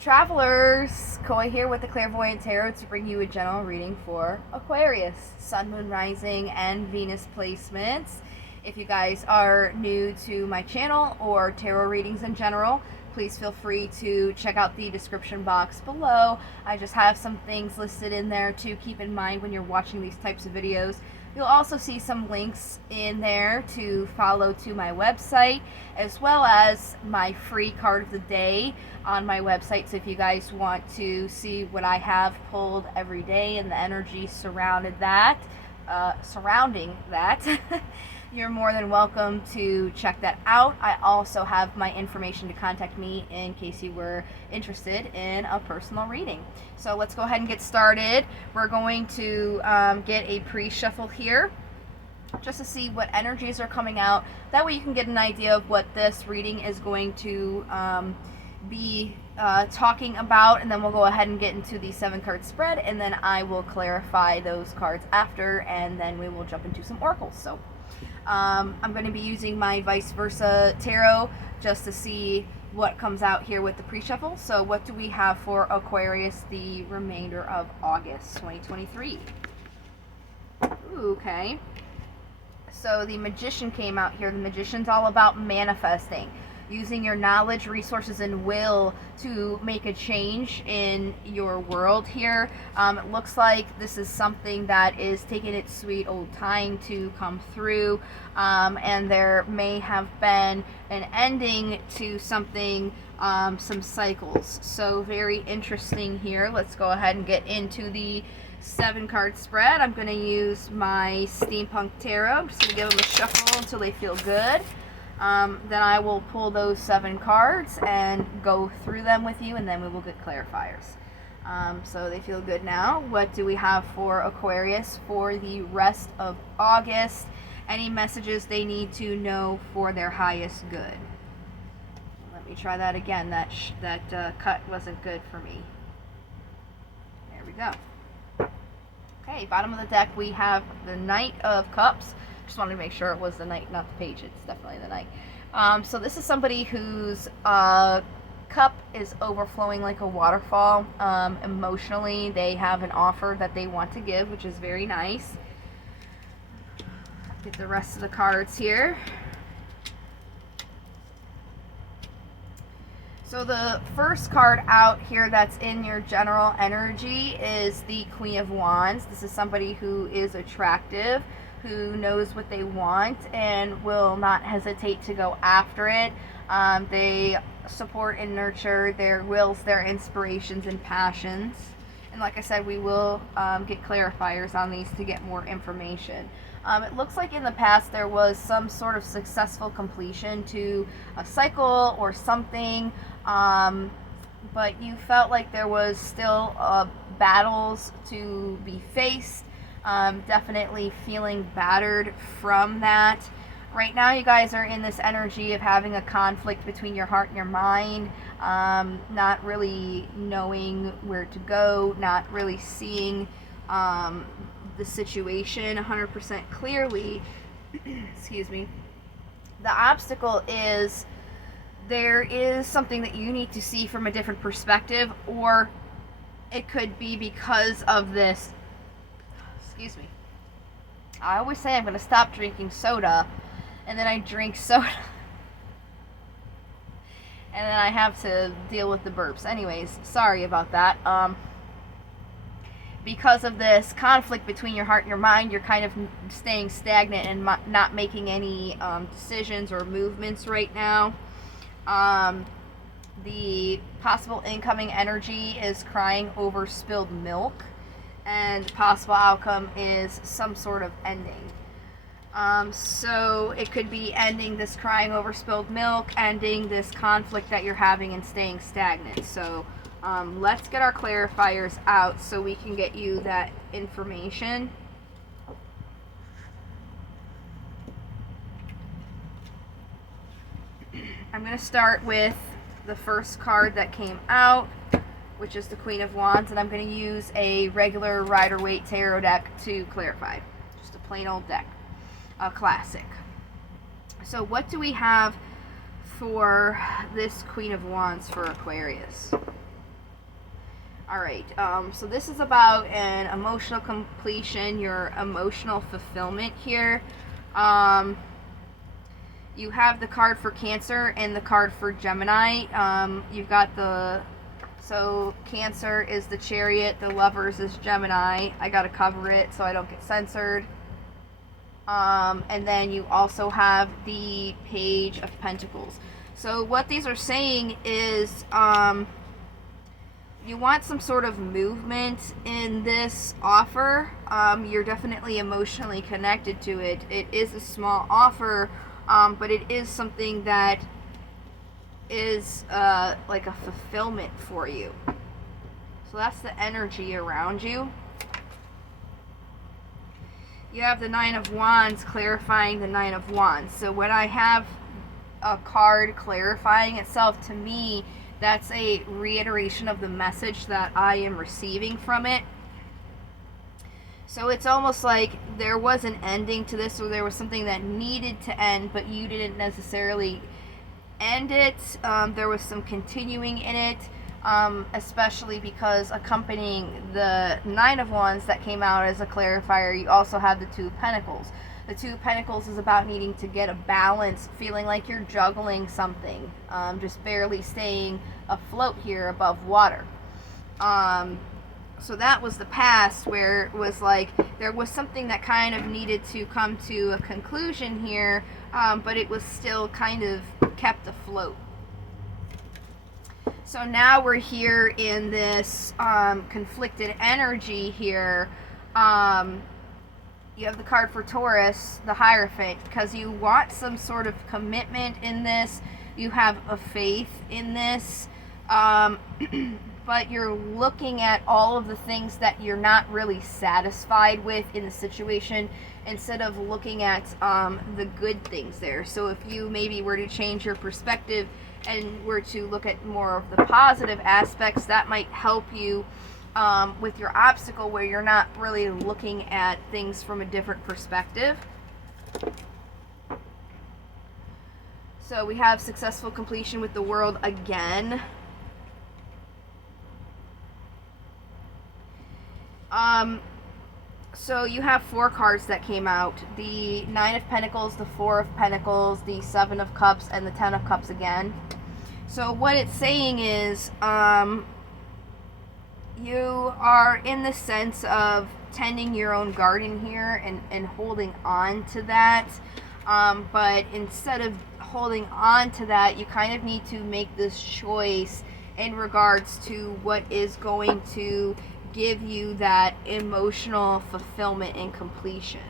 Travelers, Koi here with the Clairvoyant Tarot to bring you a general reading for Aquarius, Sun, Moon, Rising, and Venus placements. If you guys are new to my channel or tarot readings in general, please feel free to check out the description box below. I just have some things listed in there to keep in mind when you're watching these types of videos. You'll also see some links in there to follow to my website, as well as my free card of the day on my website. So if you guys want to see what I have pulled every day and the energy surrounding that, you're more than welcome to check that out. I also have my information to contact me in case you were interested in a personal reading. So let's go ahead and get started. We're going to get a pre-shuffle here just to see what energies are coming out. That way you can get an idea of what this reading is going to be talking about, and then we'll go ahead and get into the 7-card spread, and then I will clarify those cards after, and then we will jump into some oracles. So I'm going to be using my vice versa tarot just to see what comes out here with the pre-shuffle. So what do we have for Aquarius the remainder of August 2023? Ooh, okay. So the Magician came out here. The Magician's all about manifesting, using your knowledge, resources, and will to make a change in your world here. It looks like this is something that is taking its sweet old time to come through, and there may have been an ending to something, some cycles. So very interesting here. Let's go ahead and get into the 7-card spread. I'm going to use my Steampunk Tarot. I'm just going to give them a shuffle until they feel good. Then I will pull those 7 cards and go through them with you, and then we will get clarifiers. So they feel good now. What do we have for Aquarius for the rest of August? Any messages they need to know for their highest good? Let me try that again. That cut wasn't good for me. There we go. Okay, bottom of the deck we have the Knight of Cups. Just wanted to make sure it was the Knight, not the Page. It's definitely the Knight. So this is somebody whose cup is overflowing like a waterfall. Emotionally, they have an offer that they want to give, which is very nice. Get the rest of the cards here. So the first card out here that's in your general energy is the Queen of Wands. This is somebody who is attractive, who knows what they want and will not hesitate to go after it. They support and nurture their wills, their inspirations, and passions. And like I said, we will get clarifiers on these to get more information. It looks like in the past there was some sort of successful completion to a cycle or something, but you felt like there was still battles to be faced. Definitely feeling battered from that. Right now you guys are in this energy of having a conflict between your heart and your mind, not really knowing where to go, not really seeing the situation 100% clearly. Excuse me. The obstacle is there is something that you need to see from a different perspective, or it could be because of this. Excuse me. I always say I'm going to stop drinking soda, and then I drink soda. And then I have to deal with the burps. Anyways, sorry about that. Because of this conflict between your heart and your mind, you're kind of staying stagnant and not making any decisions or movements right now. The possible incoming energy is crying over spilled milk, and possible outcome is some sort of ending. So it could be ending this crying over spilled milk, ending this conflict that you're having, and staying stagnant. So let's get our clarifiers out so we can get you that information. I'm going to start with the first card that came out, which is the Queen of Wands, and I'm going to use a regular Rider-Waite tarot deck to clarify. Just a plain old deck. A classic. So what do we have for this Queen of Wands for Aquarius? Alright, so this is about an emotional completion, your emotional fulfillment here. You have the card for Cancer and the card for Gemini. You've got so Cancer is the Chariot, the Lovers is Gemini. I gotta cover it so I don't get censored. And then you also have the Page of Pentacles. So what these are saying is, you want some sort of movement in this offer. You're definitely emotionally connected to it. It is a small offer, but it is something that is like a fulfillment for you. So that's the energy around you. You have the Nine of Wands clarifying the Nine of Wands. So when I have a card clarifying itself, to me, that's a reiteration of the message that I am receiving from it. So it's almost like there was an ending to this, or there was something that needed to end, but you didn't necessarily end it. There was some continuing in it, especially because accompanying the Nine of Wands that came out as a clarifier, you also have the Two of Pentacles. The Two of Pentacles is about needing to get a balance, feeling like you're juggling something, just barely staying afloat here above water. So that was the past, where it was like there was something that kind of needed to come to a conclusion here, but it was still kind of kept afloat. So now we're here in this conflicted energy here. You have the card for Taurus, the Hierophant, because you want some sort of commitment in this. You have a faith in this, but you're looking at all of the things that you're not really satisfied with in the situation, instead of looking at the good things there. So if you maybe were to change your perspective and were to look at more of the positive aspects, that might help you with your obstacle, where you're not really looking at things from a different perspective. So we have successful completion with the World again. So you have 4 cards that came out: the Nine of Pentacles, the Four of Pentacles, the Seven of Cups, and the Ten of Cups again. So what it's saying is, you are in the sense of tending your own garden here and holding on to that. But instead of holding on to that, you kind of need to make this choice in regards to what is going to give you that emotional fulfillment and completion.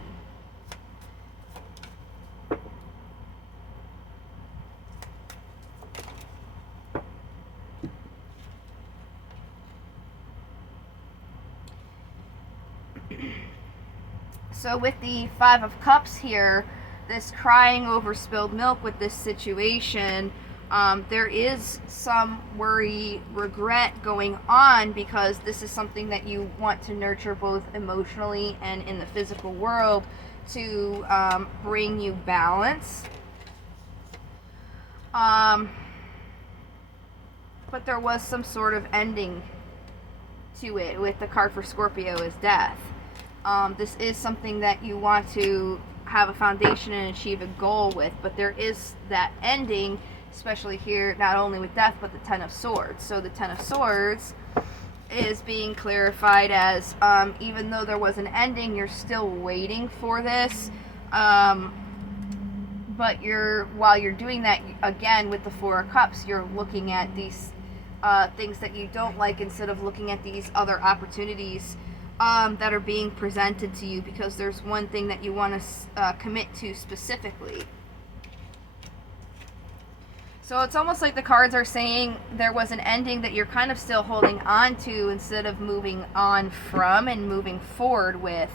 So with the Five of Cups here, this crying over spilled milk with this situation, there is some worry, regret going on, because this is something that you want to nurture both emotionally and in the physical world to bring you balance. But there was some sort of ending to it, with the card for Scorpio is death. This is something that you want to have a foundation and achieve a goal with, but there is that ending, especially here, not only with death, but the Ten of Swords. So the Ten of Swords is being clarified as, even though there was an ending, you're still waiting for this. But while you're doing that, again, with the Four of Cups, you're looking at these things that you don't like, instead of looking at these other opportunities that are being presented to you, because there's one thing that you want to commit to specifically. So it's almost like the cards are saying there was an ending that you're kind of still holding on to, instead of moving on from and moving forward with.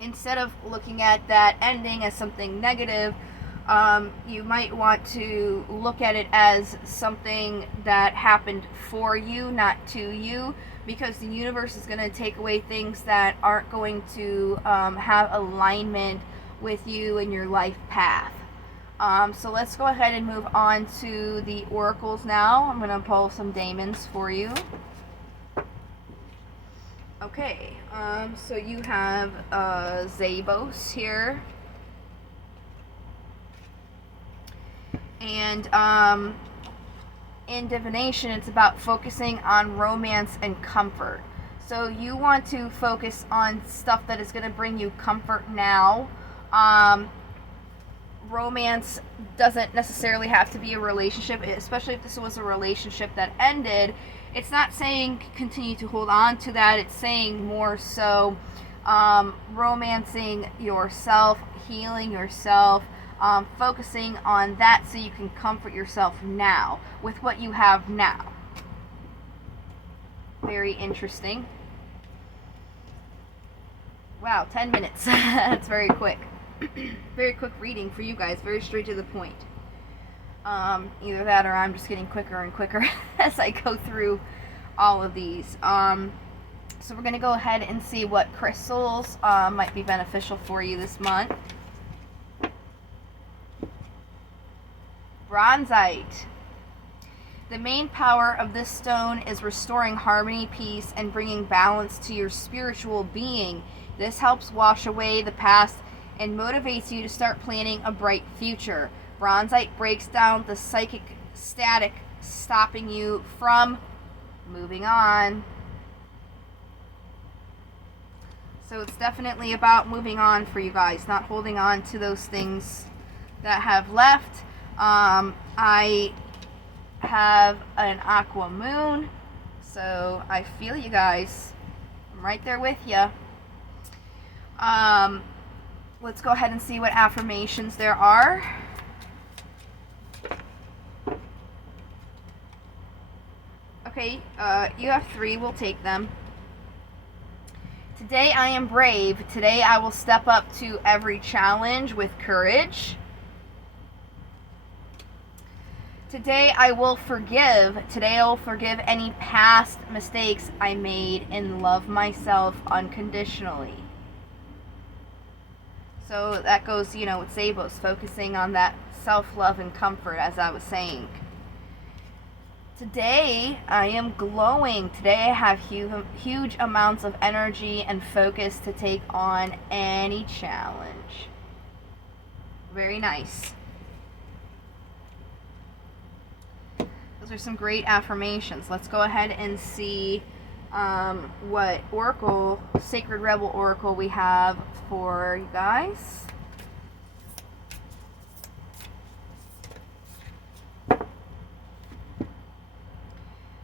Instead of looking at that ending as something negative, you might want to look at it as something that happened for you, not to you, because the universe is going to take away things that aren't going to have alignment with you and your life path. So let's go ahead and move on to the oracles now. I'm going to pull some daemons for you. Okay, so you have Zabos here. And in divination, it's about focusing on romance and comfort. So you want to focus on stuff that is going to bring you comfort now. Romance doesn't necessarily have to be a relationship, especially if this was a relationship that ended. It's not saying continue to hold on to that. It's saying more so romancing yourself, healing yourself, focusing on that so you can comfort yourself now with what you have now. Very interesting. Wow, 10 minutes. That's very quick. Very quick reading for you guys, very straight to the point. Either that or I'm just getting quicker and quicker as I go through all of these. So we're going to go ahead and see what crystals might be beneficial for you this month. Bronzite. The main power of this stone is restoring harmony, peace, and bringing balance to your spiritual being. This helps wash away the past and motivates you to start planning a bright future. Bronzite breaks down the psychic static, stopping you from moving on. So it's definitely about moving on for you guys, not holding on to those things that have left. I have an aqua moon, so I feel you guys. I'm right there with you. Let's go ahead and see what affirmations there are. Okay, you have 3. We'll take them. Today I am brave. Today I will step up to every challenge with courage. Today I will forgive. Today I will forgive any past mistakes I made and love myself unconditionally. So that goes, with Zabos, focusing on that self-love and comfort, as I was saying. Today, I am glowing. Today, I have huge amounts of energy and focus to take on any challenge. Very nice. Those are some great affirmations. Let's go ahead and see what oracle, Sacred Rebel Oracle, we have for you guys.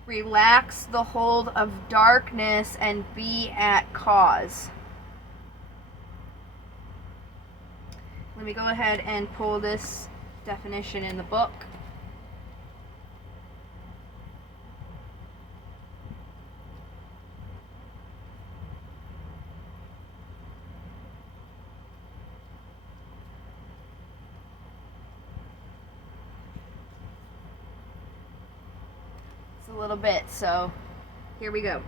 Relax the hold of darkness and be at cause. Let me go ahead and pull this definition in the book. A little bit, so here we go.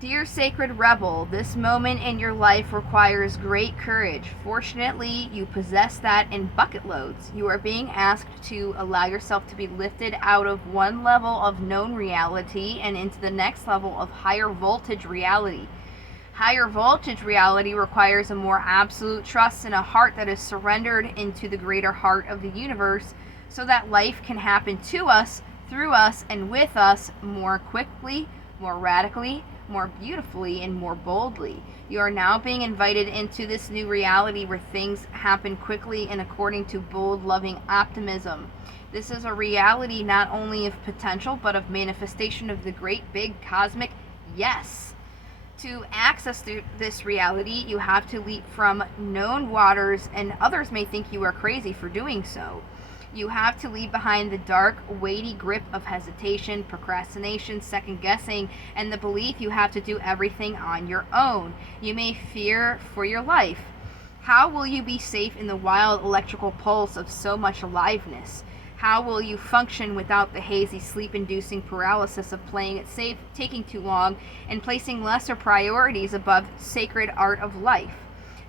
Dear Sacred Rebel, this moment in your life requires great courage. Fortunately, you possess that in bucket loads. You are being asked to allow yourself to be lifted out of one level of known reality and into the next level of higher voltage reality. Higher voltage reality requires a more absolute trust in a heart that is surrendered into the greater heart of the universe so that life can happen to us, through us, and with us more quickly, more radically, more beautifully, and more boldly. You are now being invited into this new reality where things happen quickly and according to bold, loving optimism. This is a reality not only of potential, but of manifestation of the great, big, cosmic yes. To access this reality, you have to leap from known waters, and others may think you are crazy for doing so. You have to leave behind the dark, weighty grip of hesitation, procrastination, second-guessing, and the belief you have to do everything on your own. You may fear for your life. How will you be safe in the wild electrical pulse of so much aliveness? How will you function without the hazy, sleep-inducing paralysis of playing it safe, taking too long, and placing lesser priorities above sacred art of life?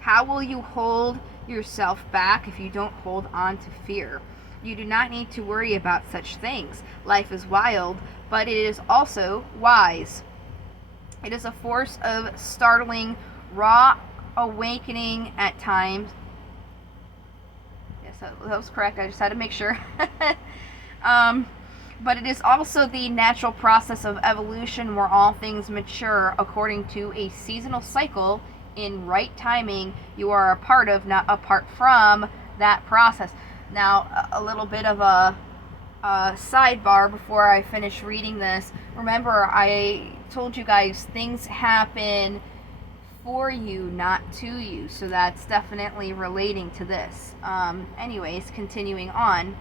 How will you hold yourself back if you don't hold on to fear? You do not need to worry about such things. Life is wild, but it is also wise. It is a force of startling, raw awakening at times. Yes, that was correct. I just had to make sure. But it is also the natural process of evolution where all things mature according to a seasonal cycle in right timing. You are a part of, not apart from, that process. Now, a little bit of a sidebar before I finish reading this. Remember, I told you guys things happen for you, not to you. So that's definitely relating to this. Anyways, continuing on.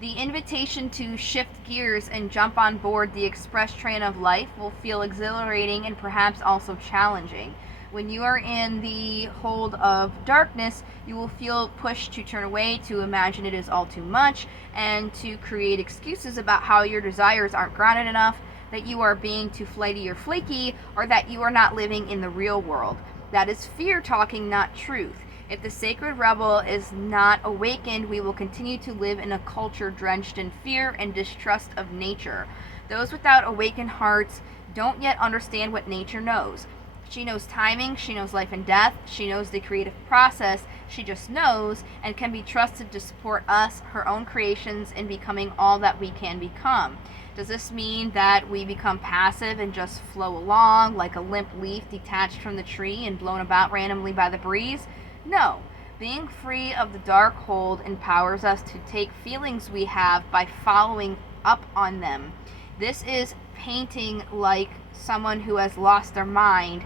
The invitation to shift gears and jump on board the express train of life will feel exhilarating and perhaps also challenging. When you are in the hold of darkness, you will feel pushed to turn away, to imagine it is all too much, and to create excuses about how your desires aren't grounded enough, that you are being too flighty or flaky, or that you are not living in the real world. That is fear talking, not truth. If the sacred rebel is not awakened, we will continue to live in a culture drenched in fear and distrust of nature. Those without awakened hearts don't yet understand what nature knows. She knows timing, she knows life and death, she knows the creative process, she just knows and can be trusted to support us, her own creations, in becoming all that we can become. Does this mean that we become passive and just flow along like a limp leaf detached from the tree and blown about randomly by the breeze? No. Being free of the dark hold empowers us to take feelings we have by following up on them. This is painting like someone who has lost their mind,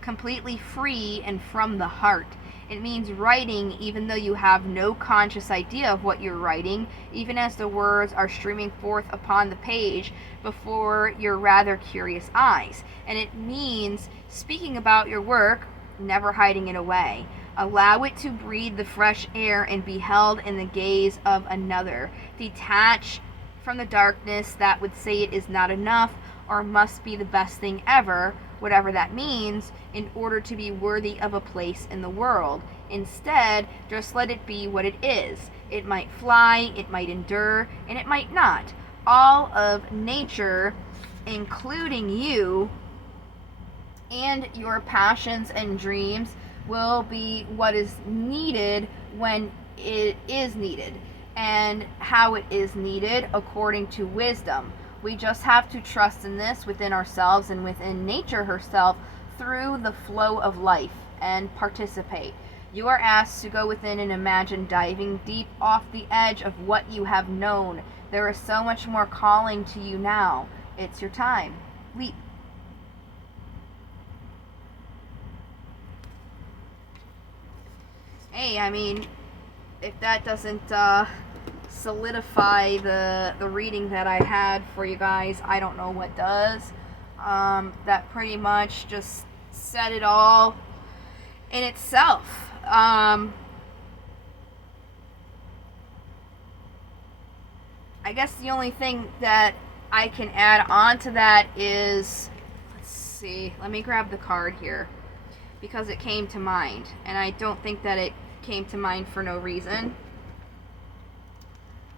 completely free and from the heart. It means writing even though you have no conscious idea of what you're writing, even as the words are streaming forth upon the page before your rather curious eyes. And it means speaking about your work, never hiding it away. Allow it to breathe the fresh air and be held in the gaze of another. Detach from the darkness that would say it is not enough or must be the best thing ever, whatever that means, in order to be worthy of a place in the world. Instead, just let it be what it is. It might fly, it might endure, and it might not. All of nature, including you and your passions and dreams, will be what is needed when it is needed, and how it is needed according to wisdom. We just have to trust in this within ourselves and within nature herself through the flow of life and participate. You are asked to go within and imagine diving deep off the edge of what you have known. There is so much more calling to you now. It's your time. Leap. Hey, I mean, if that doesn't solidify the reading that I had for you guys, I don't know what does. That pretty much just said it all in itself. I guess the only thing that I can add on to that is, let's see, let me grab the card here, because it came to mind, and I don't think that it came to mind for no reason.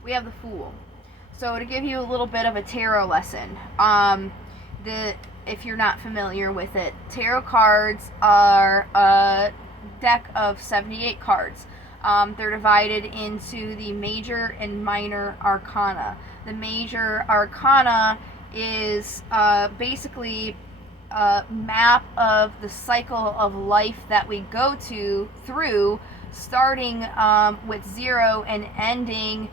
We have the Fool. So to give you a little bit of a tarot lesson, if you're not familiar with it, tarot cards are a deck of 78 cards. They're divided into the major and minor arcana. The major arcana is basically a map of the cycle of life that we go through, starting with 0 and ending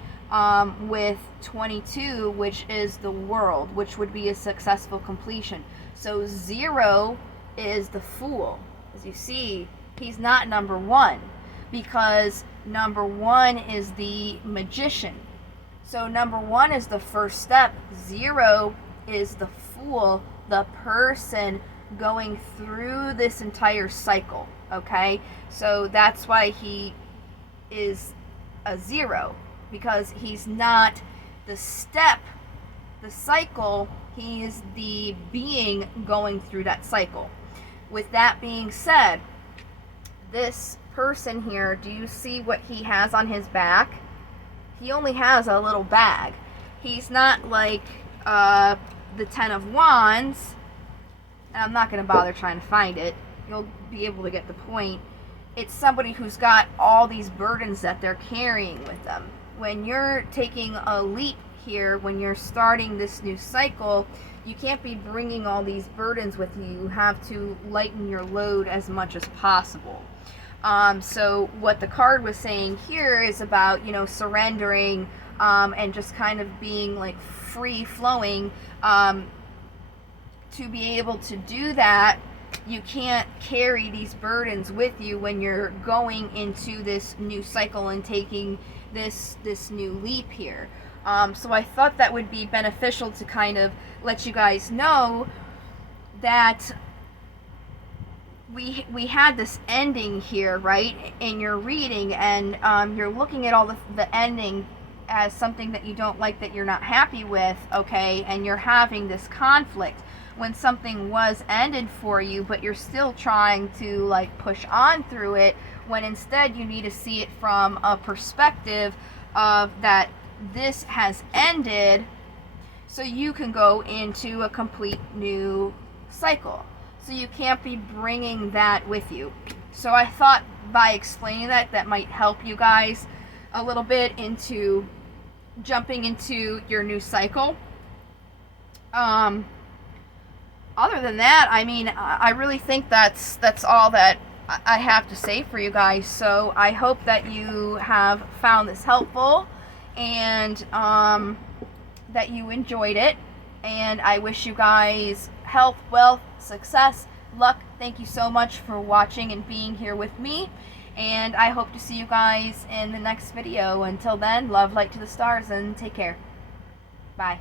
with 22, which is the world, which would be a successful completion. So 0 is the Fool. As you see, he's not number 1, because number 1 is the Magician. So number 1 is the first step. 0 is the Fool, the person going through this entire cycle. Okay, so that's why he is a 0, because he's not the step, the cycle, he is the being going through that cycle. With that being said, this person here, do you see what he has on his back? He only has a little bag. He's not like the Ten of Wands, and I'm not going to bother trying to find it. You'll be able to get the point. It's somebody who's got all these burdens that they're carrying with them. When you're taking a leap here, when you're starting this new cycle, you can't be bringing all these burdens with you. You have to lighten your load as much as possible. So what the card was saying here is about, you know, surrendering and just kind of being like free flowing. To be able to do that, you can't carry these burdens with you when you're going into this new cycle and taking this new leap here. So I thought that would be beneficial to kind of let you guys know that we had this ending here, right, in your reading, and you're looking at all the ending as something that you don't like, that you're not happy with, okay, and you're having this conflict when something was ended for you, but you're still trying to like push on through it, when instead you need to see it from a perspective of that this has ended so you can go into a complete new cycle. So you can't be bringing that with you. So I thought by explaining that might help you guys a little bit into jumping into your new cycle. Other than that, I mean, I really think that's all that I have to say for you guys. So I hope that you have found this helpful, and that you enjoyed it. And I wish you guys health, wealth, success, luck. Thank you so much for watching and being here with me. And I hope to see you guys in the next video. Until then, love, light to the stars, and take care. Bye.